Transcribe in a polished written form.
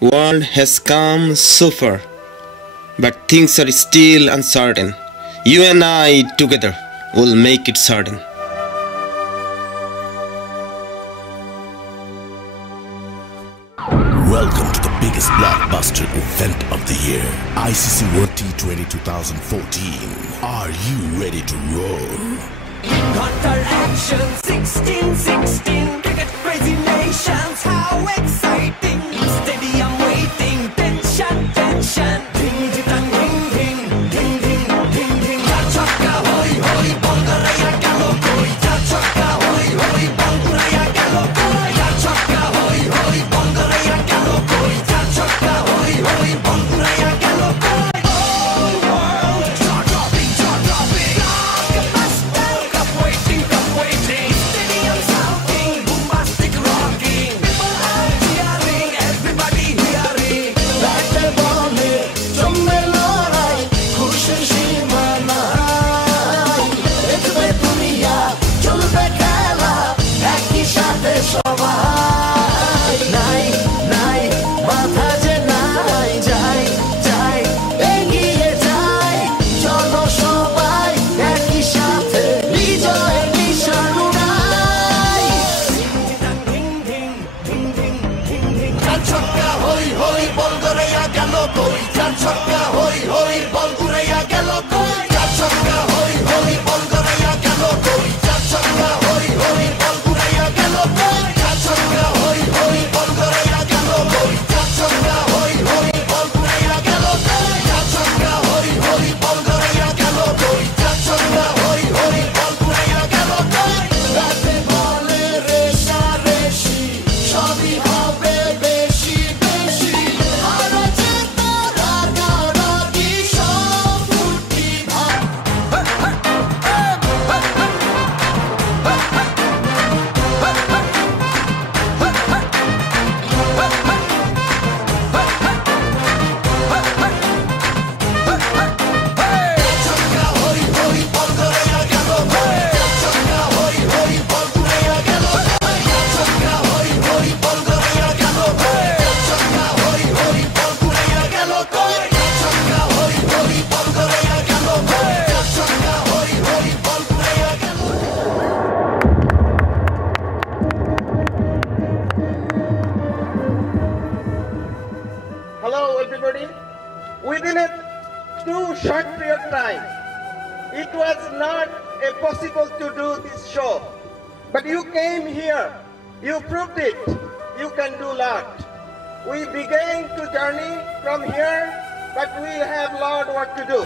World has come so far, but things are still uncertain. You and I together will make it certain. Welcome to the biggest blockbuster event of the year, ICC World T20 2014. Are you ready to roll? Counter action 16-16, cricket crazy nations, how exciting! Stadium waiting, tension, tension. Ding ding ding ding ding ding ding ding. Chakka hoi hoi, Bulgaria galo koi. Chakka hoi hoi, Bulgaria galo koi. Chakka hoi hoi, Bulgaria galo koi. Chakka hoi hoi, Bulgaria galo koi. All world, jaw-dropping, jaw-dropping. Blockbuster, cup waiting, stadium shouting, bombastic rocking. People are cheering, everybody hearing. Batte bole, জমবে লড়াই, খুশির সীমা নাই। দেখবে দুনিয়া, চলবে খেলা, একই সাথে সবাই। নাই, নাই, বাধা যে নাই, যাই, যাই, এগিয়ে যাই। চলো সবাই, একই সাথে, বিজয়ের নিশান উড়াই। Ding ding ding ding ding ding. চার ছক্কা হই হই, বল গড়াইয়া গেল কই। চার ছক্কা হই হই, বল ঘুরাইয়া গেল কই। চার ছক্কা হই হই, বল গড়াইয়া গেল কই। চার ছক্কা হই হই, বল ঘুরাইয়া গেল কই। চার ছক্কা হই হই, বল গড়াইয়া গেল কই। চার ছক্কা হই হই, বল ঘুরাইয়া গেল কই। চার ছক্কা হই হই, বল গড়াইয়া গেল কই। চার ছক্কা হই হই, বল ঘুরাইয়া গেল কই। রাতে বলে রেষারেষি, সবই হবে বেশি বেশি। হারা জেতা রাগারাগি, সব উল্টি ভাব। ছক্কা হই হই, বল গড়াইয়া গেল কই। ছক্কা হই হই, বল ঘুরাইয়া গেল কই। ছক্কা হই হই, বল গড়াইয়া গেল কই। ছক্কা হই হই, বল ঘুরাইয়া গেল কই। ছক্কা হই হই, বল গড়াইয়া গেল কই। ছক্কা হই হই, বল ঘুরাইয়া গেল। Hello everybody. Within a too short period of time, it was not possible to do this show. But you came here, you proved it, you can do lot. We began to journey from here, but we have lot work to do.